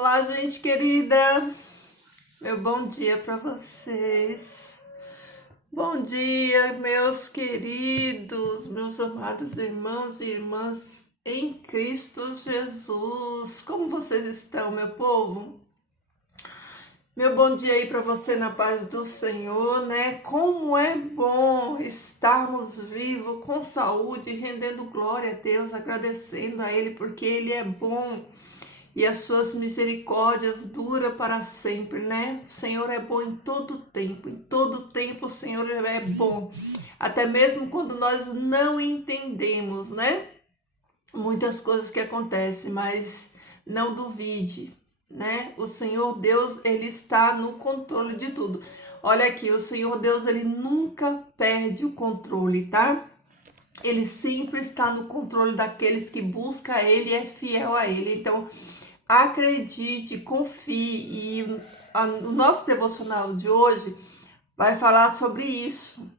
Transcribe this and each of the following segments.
Olá, gente querida. Meu bom dia para vocês. Bom dia, meus queridos, meus amados irmãos e irmãs em Cristo Jesus. Como vocês estão, meu povo? Meu bom dia aí para você na paz do Senhor, né? Como é bom estarmos vivos, com saúde, rendendo glória a Deus, agradecendo a Ele, porque Ele é bom e as suas misericórdias duram para sempre, né? O Senhor é bom em todo tempo o Senhor é bom, até mesmo quando nós não entendemos, né? Muitas coisas que acontecem, mas não duvide, né? O Senhor Deus, Ele está no controle de tudo. Olha aqui, o Senhor Deus, Ele nunca perde o controle, tá? Ele sempre está no controle daqueles que buscam Ele e é fiel a Ele. Então, acredite, confie. E o nosso devocional de hoje vai falar sobre isso,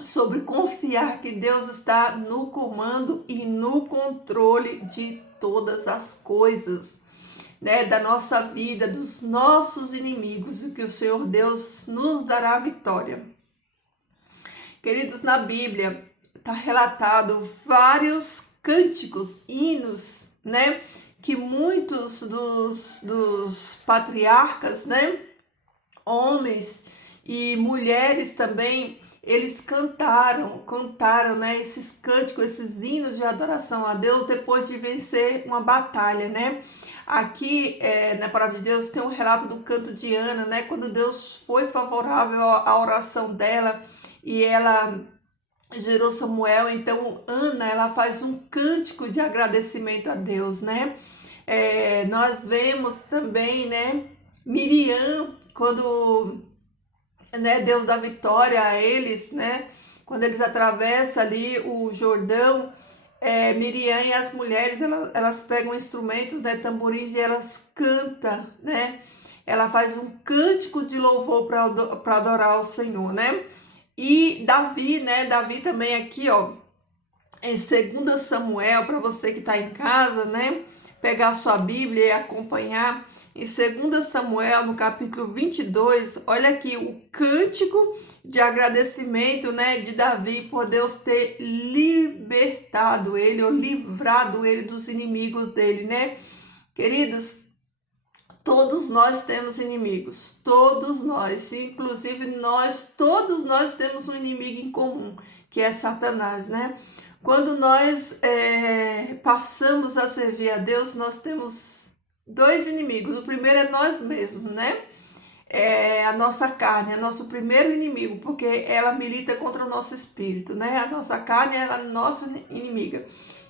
sobre confiar que Deus está no comando e no controle de todas as coisas, né, da nossa vida, dos nossos inimigos, e que o Senhor Deus nos dará vitória. Queridos, na Bíblia está relatado vários cânticos, hinos, né, que muitos dos patriarcas, né, homens e mulheres também, eles cantaram, né, esses cânticos, esses hinos de adoração a Deus depois de vencer uma batalha, né? Aqui na palavra de Deus tem um relato do canto de Ana, né? Quando Deus foi favorável à oração dela e ela gerou Samuel, então Ana, ela faz um cântico de agradecimento a Deus, né? Nós vemos também, né, Miriam, quando, né, Deus dá vitória a eles, né, quando eles atravessam ali o Jordão, Miriam e as mulheres, elas pegam instrumentos, né, tamborins, e elas cantam, né, ela faz um cântico de louvor para adorar o Senhor, né, e Davi, né, Davi também aqui, ó, em 2 Samuel, para você que está em casa, né, pegar a sua Bíblia e acompanhar, em 2 Samuel, no capítulo 22, olha aqui o cântico de agradecimento, né, de Davi por Deus ter libertado ele, ou livrado ele dos inimigos dele, né? Queridos, todos nós temos inimigos, todos nós, inclusive todos nós temos um inimigo em comum, que é Satanás, né? Quando nós passamos a servir a Deus, nós temos dois inimigos. O primeiro é nós mesmos, né? É a nossa carne, é nosso primeiro inimigo, porque ela milita contra o nosso espírito, né? A nossa carne é a nossa inimiga.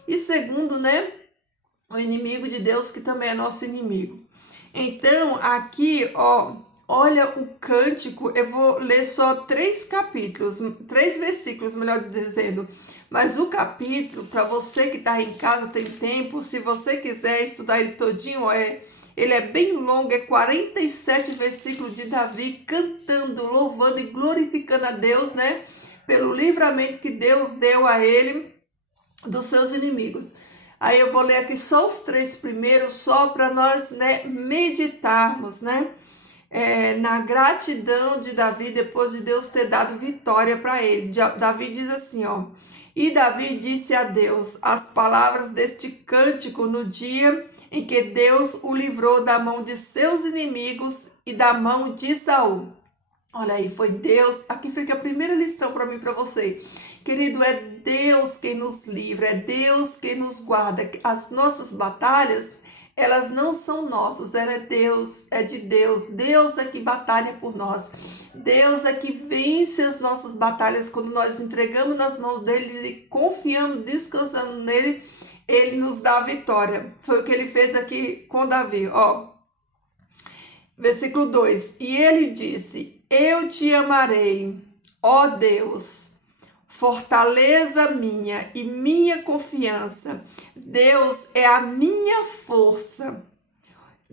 E segundo, né? O inimigo de Deus, que também é nosso inimigo. Então, aqui, ó, olha o cântico, eu vou ler só 3 capítulos, 3 versículos, melhor dizendo, mas o capítulo, para você que está em casa, tem tempo, se você quiser estudar ele todinho, ele é bem longo, é 47 versículos de Davi cantando, louvando e glorificando a Deus, né, pelo livramento que Deus deu a ele dos seus inimigos. Aí eu vou ler aqui só os 3 primeiros, só para nós, né, meditarmos, né, na gratidão de Davi depois de Deus ter dado vitória para ele. Davi diz assim, ó: e Davi disse a Deus as palavras deste cântico no dia em que Deus o livrou da mão de seus inimigos e da mão de Saul. Olha aí, foi Deus. Aqui fica a primeira lição para mim e para você. Querido, é Deus quem nos livra, é Deus quem nos guarda. As nossas batalhas, elas não são nossas, ela é Deus, é de Deus. Deus é que batalha por nós. Deus é que vence as nossas batalhas quando nós entregamos nas mãos dele e confiamos, descansando nele, ele nos dá a vitória. Foi o que ele fez aqui com Davi, ó. Versículo 2: e ele disse: eu te amarei, ó Deus, fortaleza minha e minha confiança. Deus é a minha força.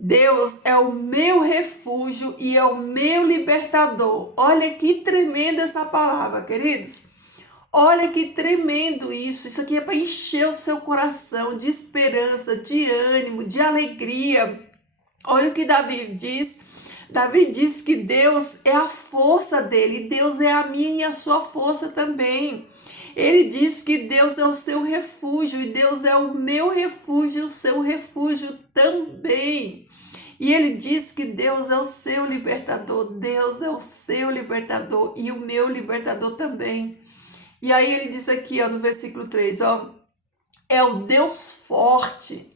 Deus é o meu refúgio e é o meu libertador. Olha que tremenda essa palavra, queridos. Olha que tremendo isso. Isso aqui é para encher o seu coração de esperança, de ânimo, de alegria. Olha o que Davi diz. Davi diz que Deus é a força dele, e Deus é a minha e a sua força também. Ele diz que Deus é o seu refúgio, e Deus é o meu refúgio, o seu refúgio também. E ele diz que Deus é o seu libertador, Deus é o seu libertador e o meu libertador também. E aí ele diz aqui, ó, no versículo 3, ó, é o Deus forte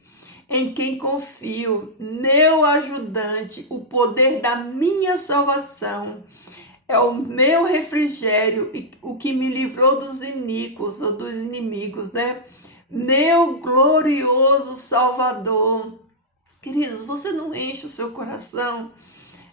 em quem confio, meu ajudante, o poder da minha salvação. É o meu refrigério, e o que me livrou dos iníquos ou dos inimigos, né? Meu glorioso Salvador. Queridos, você não enche o seu coração,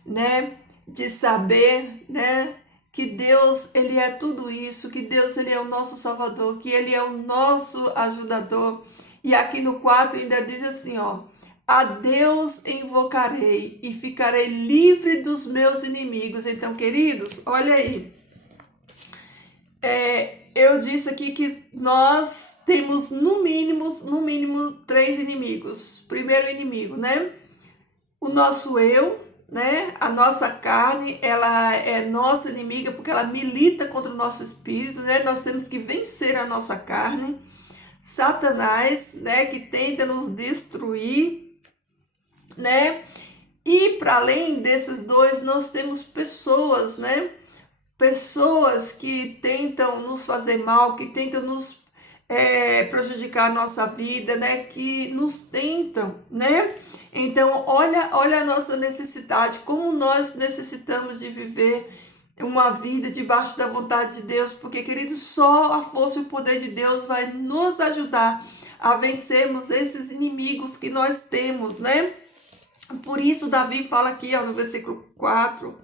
né, de saber, né, que Deus, ele é tudo isso, que Deus, ele é o nosso Salvador, que ele é o nosso ajudador. E aqui no 4 ainda diz assim, ó: a Deus invocarei e ficarei livre dos meus inimigos. Então, queridos, olha aí. Eu disse aqui que nós temos no mínimo 3 inimigos. Primeiro inimigo, né? O nosso eu, né? A nossa carne, ela é nossa inimiga porque ela milita contra o nosso espírito, né? Nós temos que vencer a nossa carne. Satanás, né? Que tenta nos destruir, né? E para além desses dois, nós temos pessoas, né? Pessoas que tentam nos fazer mal, que tentam nos prejudicar a nossa vida, né? Que nos tentam, né? Então, olha a nossa necessidade, como nós necessitamos de viver uma vida debaixo da vontade de Deus, porque, querido, só a força e o poder de Deus vai nos ajudar a vencermos esses inimigos que nós temos, né? Por isso, Davi fala aqui, ó, no versículo 4,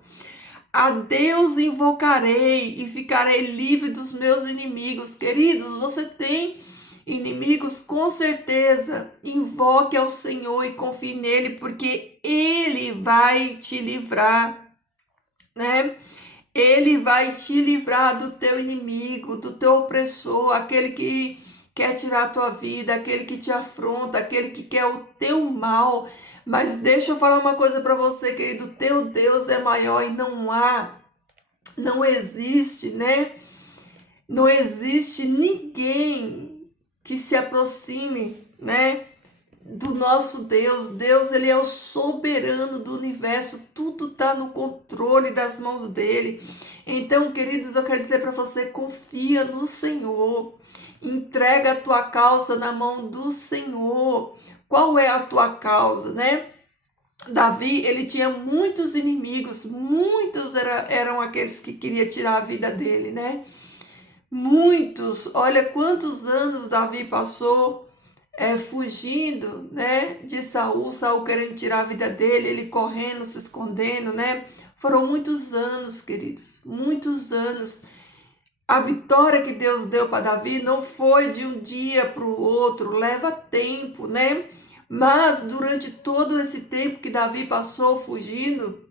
a Deus invocarei e ficarei livre dos meus inimigos. Queridos, você tem inimigos, com certeza. Invoque ao Senhor e confie nele, porque ele vai te livrar, né? Ele vai te livrar do teu inimigo, do teu opressor, aquele que quer tirar a tua vida, aquele que te afronta, aquele que quer o teu mal. Mas deixa eu falar uma coisa para você, querido, teu Deus é maior e não existe, né? Não existe ninguém que se aproxime, né, do nosso Deus. Deus, ele é o soberano do universo, tudo está no controle das mãos dele. Então, queridos, eu quero dizer para você, confia no Senhor, entrega a tua causa na mão do Senhor. Qual é a tua causa, né? Davi, ele tinha muitos inimigos, muitos eram aqueles que queriam tirar a vida dele, né? Muitos, olha quantos anos Davi passou fugindo, né, de Saul, Saul querendo tirar a vida dele, ele correndo, se escondendo, né? Foram muitos anos, queridos, muitos anos. A vitória que Deus deu para Davi não foi de um dia para o outro, leva tempo, né? Mas durante todo esse tempo que Davi passou fugindo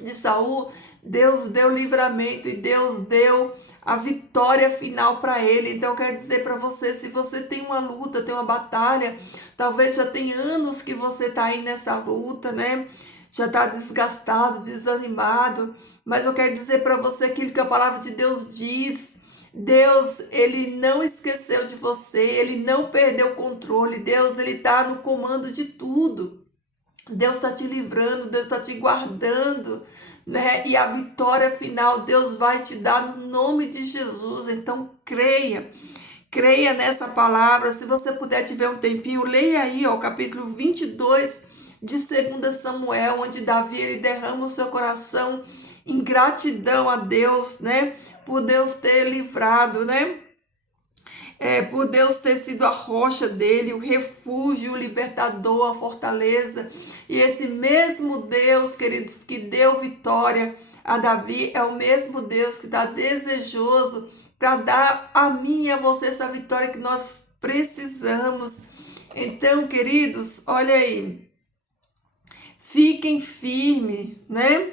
de Saul, Deus deu livramento e Deus deu a vitória final para ele. Então eu quero dizer para você, se você tem uma luta, tem uma batalha, talvez já tem anos que você está aí nessa luta, né? Já está desgastado, desanimado, mas eu quero dizer para você aquilo que a palavra de Deus diz. Deus, ele não esqueceu de você, ele não perdeu o controle. Deus, ele está no comando de tudo. Deus está te livrando, Deus está te guardando, né? E a vitória final Deus vai te dar no nome de Jesus. Então creia, creia nessa palavra. Se você puder tiver um tempinho, leia aí, ó, o capítulo 22 de 2 Samuel, onde Davi, ele derrama o seu coração em gratidão a Deus, né? Por Deus ter livrado, né? Por Deus ter sido a rocha dele, o refúgio, o libertador, a fortaleza. E esse mesmo Deus, queridos, que deu vitória a Davi, é o mesmo Deus que está desejoso para dar a mim e a você essa vitória que nós precisamos. Então, queridos, olha aí, fiquem firmes, né?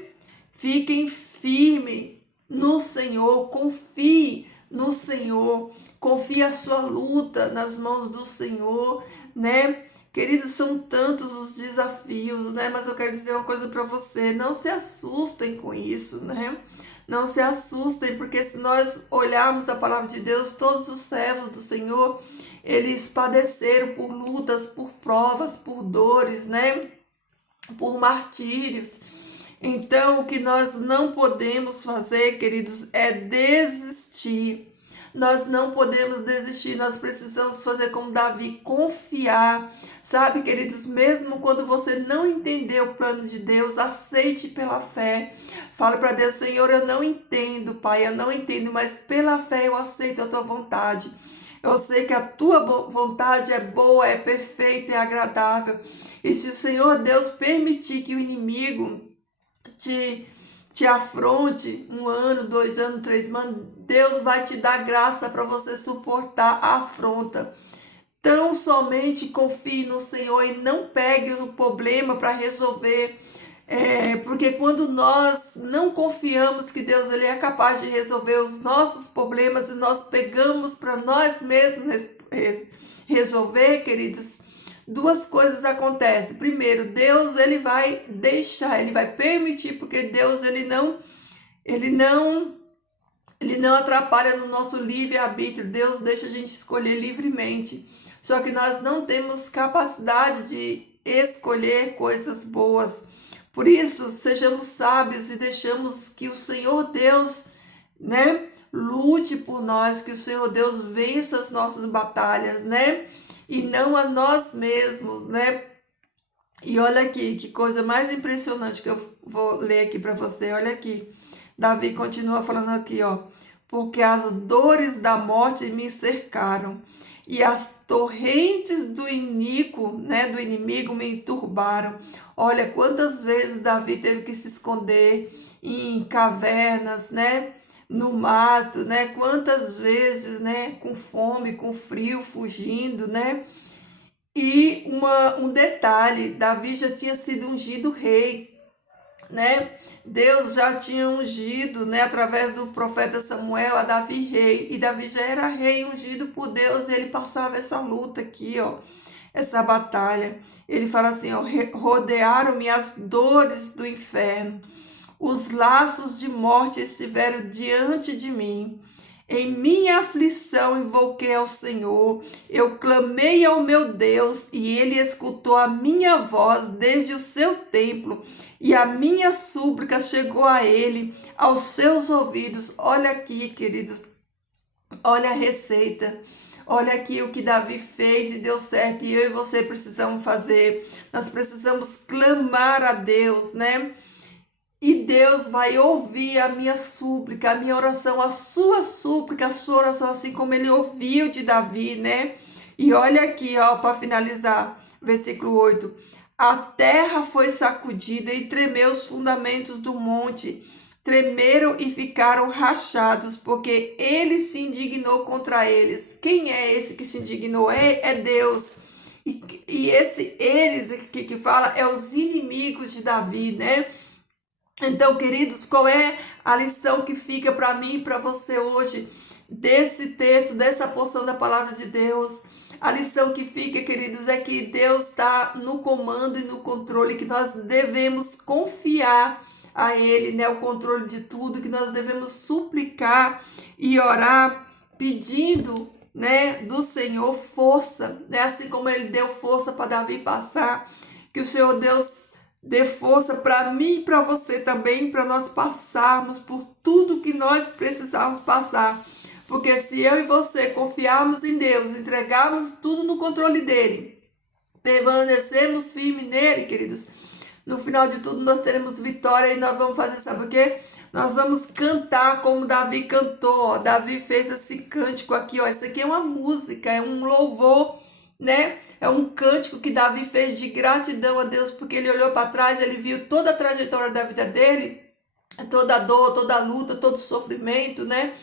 Fiquem firmes no Senhor, confie no Senhor, confie a sua luta nas mãos do Senhor, né? Queridos, são tantos os desafios, né? Mas eu quero dizer uma coisa para você, não se assustem com isso, né? Não se assustem, porque se nós olharmos a palavra de Deus, todos os servos do Senhor, eles padeceram por lutas, por provas, por dores, né? Por martírios. Então, o que nós não podemos fazer, queridos, é desistir. Nós não podemos desistir, nós precisamos fazer como Davi, confiar. Sabe, queridos, mesmo quando você não entender o plano de Deus, aceite pela fé. Fala para Deus, Senhor, eu não entendo, Pai, eu não entendo, mas pela fé eu aceito a tua vontade. Eu sei que a tua vontade é boa, é perfeita, é agradável. E se o Senhor Deus permitir que o inimigo te afronte 1 ano, 2 anos, 3 anos, Deus vai te dar graça para você suportar a afronta. Tão somente confie no Senhor e não pegue o problema para resolver. Porque quando nós não confiamos que Deus ele é capaz de resolver os nossos problemas e nós pegamos para nós mesmos resolver, queridos, duas coisas acontecem. Primeiro, Deus ele vai deixar, ele vai permitir, porque Deus ele não atrapalha no nosso livre-arbítrio. Deus deixa a gente escolher livremente. Só que nós não temos capacidade de escolher coisas boas. Por isso, sejamos sábios e deixamos que o Senhor Deus, né, lute por nós, que o Senhor Deus vença as nossas batalhas, né? E não a nós mesmos, né? E olha aqui, que coisa mais impressionante que eu vou ler aqui para você. Olha aqui. Davi continua falando aqui, ó. Porque as dores da morte me cercaram e as torrentes do inimigo, né, do inimigo me turbaram. Olha quantas vezes Davi teve que se esconder em cavernas, né, no mato, né? Quantas vezes, né, com fome, com frio, fugindo, né? E um detalhe, Davi já tinha sido ungido rei, né? Deus já tinha ungido, né, através do profeta Samuel, a Davi rei, e Davi já era rei ungido por Deus, e ele passava essa luta aqui, ó, essa batalha. Ele fala assim, ó, rodearam-me as dores do inferno, os laços de morte estiveram diante de mim. Em minha aflição invoquei ao Senhor, eu clamei ao meu Deus e ele escutou a minha voz desde o seu templo e a minha súplica chegou a ele, aos seus ouvidos. Olha aqui, queridos, olha a receita. Olha aqui o que Davi fez e deu certo, e eu e você precisamos fazer. Nós precisamos clamar a Deus, né? E Deus vai ouvir a minha súplica, a minha oração, a sua súplica, a sua oração, assim como ele ouviu de Davi, né? E olha aqui, ó, para finalizar, versículo 8. A terra foi sacudida e tremeu os fundamentos do monte. Tremeram e ficaram rachados, porque ele se indignou contra eles. Quem é esse que se indignou? É Deus. E esse eles aqui que fala é os inimigos de Davi, né? Então, queridos, qual é a lição que fica para mim e para você hoje desse texto, dessa porção da palavra de Deus? A lição que fica, queridos, é que Deus está no comando e no controle, que nós devemos confiar a Ele, né, o controle de tudo, que nós devemos suplicar e orar pedindo, né, do Senhor força, né, assim como Ele deu força para Davi passar, que o Senhor Deus dê força para mim e para você também, para nós passarmos por tudo que nós precisamos passar. Porque se eu e você confiarmos em Deus, entregarmos tudo no controle dele, permanecemos firmes nele, queridos, no final de tudo nós teremos vitória e nós vamos fazer, sabe o quê? Nós vamos cantar como Davi cantou, ó. Davi fez esse cântico aqui, ó. Isso aqui é uma música, é um louvor, né? É um cântico que Davi fez de gratidão a Deus, porque ele olhou para trás, ele viu toda a trajetória da vida dele, toda a dor, toda a luta, todo o sofrimento, né?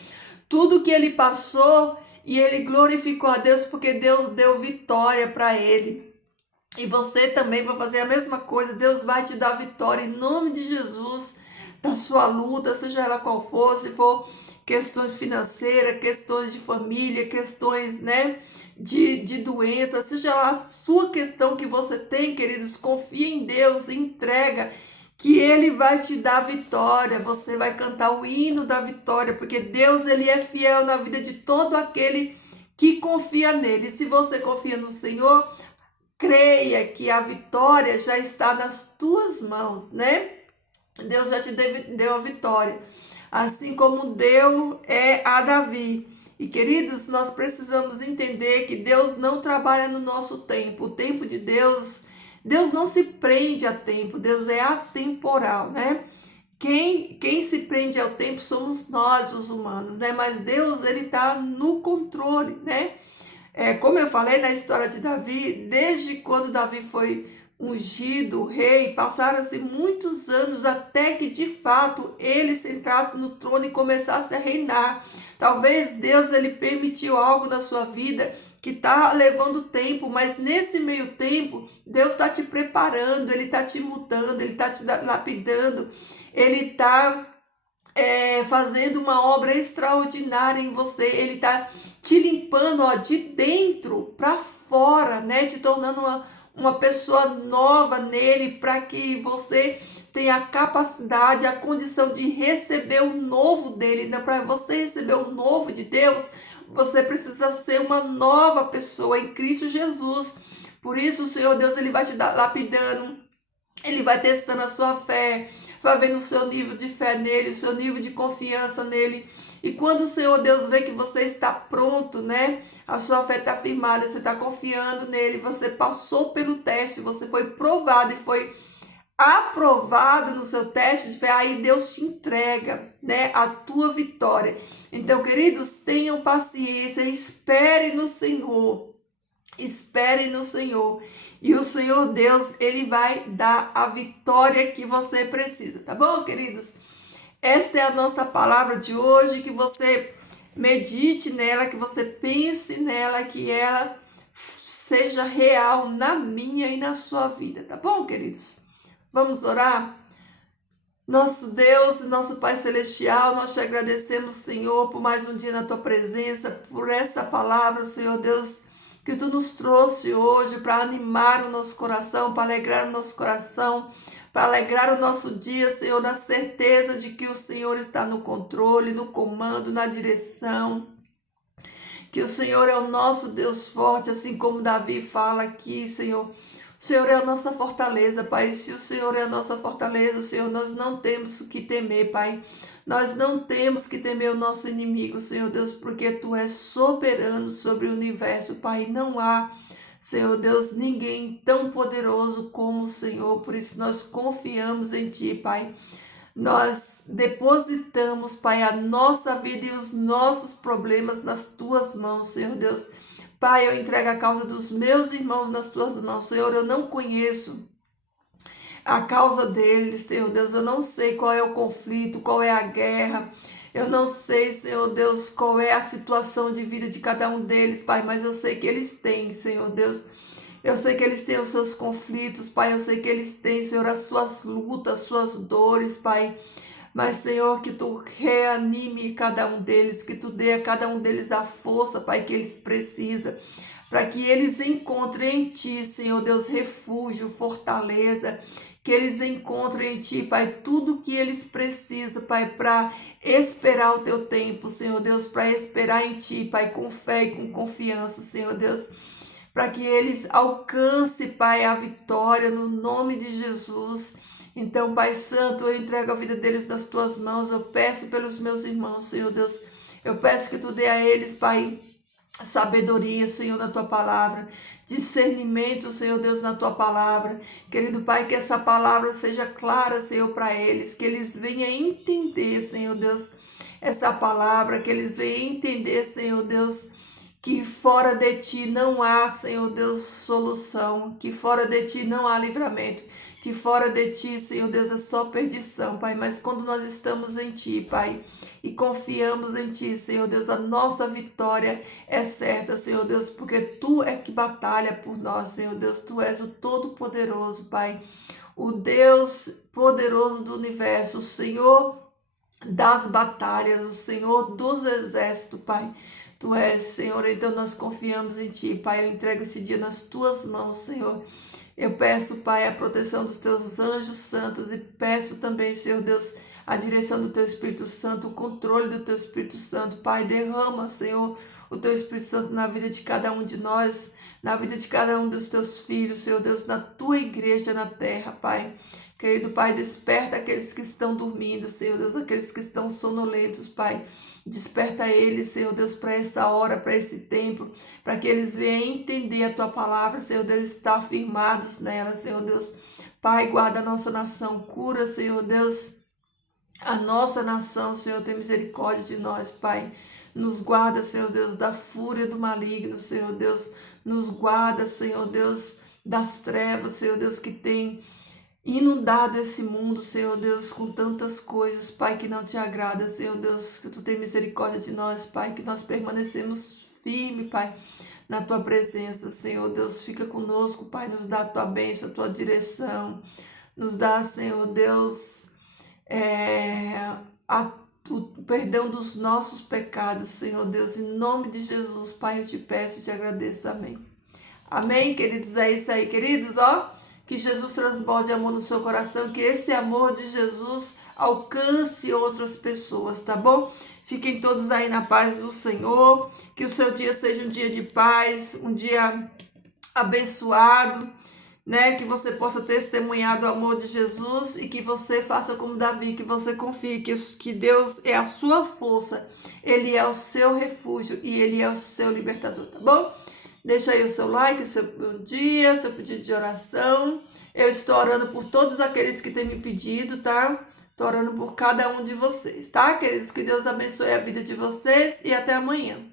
Tudo que ele passou, e ele glorificou a Deus, porque Deus deu vitória para ele. E você também vai fazer a mesma coisa. Deus vai te dar vitória em nome de Jesus, da sua luta, seja ela qual for, se for questões financeiras, questões de família, questões, né, de doença, seja lá a sua questão que você tem, queridos, confia em Deus, entrega, que Ele vai te dar vitória. Você vai cantar o hino da vitória, porque Deus, Ele é fiel na vida de todo aquele que confia nele. Se você confia no Senhor, creia que a vitória já está nas tuas mãos, né? Deus já te deu a vitória, assim como deu a Davi. E queridos, nós precisamos entender que Deus não trabalha no nosso tempo. O tempo de Deus não se prende a tempo, Deus é atemporal, né? Quem se prende ao tempo somos nós, os humanos, né? Mas Deus, ele está no controle, né? Como eu falei na história de Davi, desde quando Davi foi ungido rei, passaram-se muitos anos até que de fato ele sentasse no trono e começasse a reinar. Talvez Deus ele permitiu algo na sua vida que está levando tempo, mas nesse meio tempo Deus está te preparando, Ele está te mudando, Ele está te lapidando, Ele está fazendo uma obra extraordinária em você. Ele está te limpando, ó, de dentro para fora, né? Te tornando uma pessoa nova nele, para que você tenha a capacidade, a condição de receber o novo dele. Né? Para você receber o novo de Deus, você precisa ser uma nova pessoa em Cristo Jesus. Por isso o Senhor Deus, ele vai te lapidando, ele vai testando a sua fé, vai vendo o seu nível de fé nele, o seu nível de confiança nele. E quando o Senhor Deus vê que você está pronto, né? A sua fé está firmada, você está confiando nele, você passou pelo teste, você foi provado e foi aprovado no seu teste de fé, aí Deus te entrega, né, a tua vitória. Então, queridos, tenham paciência, espere no Senhor. Espere no Senhor. E o Senhor Deus, ele vai dar a vitória que você precisa, tá bom, queridos? Esta é a nossa palavra de hoje, que você medite nela, que você pense nela, que ela seja real na minha e na sua vida, tá bom, queridos? Vamos orar? Nosso Deus, nosso Pai Celestial, nós te agradecemos, Senhor, por mais um dia na tua presença, por essa palavra, Senhor Deus, que tu nos trouxe hoje para animar o nosso coração, para alegrar o nosso coração, para alegrar o nosso dia, Senhor, na certeza de que o Senhor está no controle, no comando, na direção, que o Senhor é o nosso Deus forte, assim como Davi fala aqui, Senhor. O Senhor é a nossa fortaleza, Pai. Se o Senhor é a nossa fortaleza, Senhor, nós não temos o que temer, Pai. Nós não temos que temer o nosso inimigo, Senhor Deus, porque Tu és soberano sobre o universo, Pai. Não há, Senhor Deus, ninguém tão poderoso como o Senhor. Por isso nós confiamos em Ti, Pai. Nós depositamos, Pai, a nossa vida e os nossos problemas nas Tuas mãos, Senhor Deus. Pai, eu entrego a causa dos meus irmãos nas Tuas mãos, Senhor. Eu não conheço a causa deles, Senhor Deus. Eu não sei qual é o conflito, qual é a guerra. Eu não sei, Senhor Deus, qual é a situação de vida de cada um deles, Pai, mas eu sei que eles têm, Senhor Deus. Eu sei que eles têm os seus conflitos, Pai. Eu sei que eles têm, Senhor, as suas lutas, as suas dores, Pai. Mas, Senhor, que Tu reanime cada um deles, que Tu dê a cada um deles a força, Pai, que eles precisam, para que eles encontrem em Ti, Senhor Deus, refúgio, fortaleza, que eles encontrem em Ti, Pai, tudo que eles precisam, Pai, para esperar o Teu tempo, Senhor Deus, para esperar em Ti, Pai, com fé e com confiança, Senhor Deus, para que eles alcancem, Pai, a vitória no nome de Jesus. Então, Pai Santo, eu entrego a vida deles nas Tuas mãos. Eu peço pelos meus irmãos, Senhor Deus. Eu peço que Tu dê a eles, Pai, sabedoria, Senhor, na Tua palavra. Discernimento, Senhor Deus, na Tua palavra. Querido Pai, que essa palavra seja clara, Senhor, para eles. Que eles venham entender, Senhor Deus, essa palavra. Que eles venham entender, Senhor Deus, que fora de Ti não há, Senhor Deus, solução. Que fora de Ti não há livramento. Que fora de Ti, Senhor Deus, é só perdição, Pai. Mas quando nós estamos em Ti, Pai, e confiamos em Ti, Senhor Deus, a nossa vitória é certa, Senhor Deus, porque Tu é que batalha por nós, Senhor Deus. Tu és o Todo-Poderoso, Pai. O Deus poderoso do universo, o Senhor das batalhas, o Senhor dos exércitos, Pai. Tu és, Senhor, então nós confiamos em Ti, Pai. Eu entrego esse dia nas Tuas mãos, Senhor. Eu peço, Pai, a proteção dos Teus anjos santos e peço também, Senhor Deus, a direção do Teu Espírito Santo, o controle do Teu Espírito Santo. Pai, derrama, Senhor, o Teu Espírito Santo na vida de cada um de nós, na vida de cada um dos Teus filhos, Senhor Deus, na Tua igreja na terra, Pai. Querido Pai, desperta aqueles que estão dormindo, Senhor Deus, aqueles que estão sonolentos, Pai. Desperta eles, Senhor Deus, para essa hora, para esse tempo, para que eles venham entender a Tua palavra, Senhor Deus, estar firmados nela, Senhor Deus. Pai, guarda a nossa nação, cura, Senhor Deus, a nossa nação, Senhor, tem misericórdia de nós, Pai. Nos guarda, Senhor Deus, da fúria do maligno, Senhor Deus. Nos guarda, Senhor Deus, das trevas, Senhor Deus, que tem inundado esse mundo, Senhor Deus, com tantas coisas, Pai, que não te agrada, Senhor Deus, que Tu tem misericórdia de nós, Pai, que nós permanecemos firmes, Pai, na Tua presença, Senhor Deus, fica conosco, Pai, nos dá a Tua bênção, a Tua direção, nos dá, Senhor Deus, o perdão dos nossos pecados, Senhor Deus, em nome de Jesus, Pai, eu te peço e te agradeço, amém. Amém, queridos, é isso aí, queridos, ó. Que Jesus transborde amor no seu coração, que esse amor de Jesus alcance outras pessoas, tá bom? Fiquem todos aí na paz do Senhor, que o seu dia seja um dia de paz, um dia abençoado, né? Que você possa testemunhar do amor de Jesus e que você faça como Davi, que você confie que Deus é a sua força, Ele é o seu refúgio e Ele é o seu libertador, tá bom? Deixa aí o seu like, o seu bom dia, seu pedido de oração. Eu estou orando por todos aqueles que têm me pedido, tá? Estou orando por cada um de vocês, tá, queridos? Que Deus abençoe a vida de vocês e até amanhã.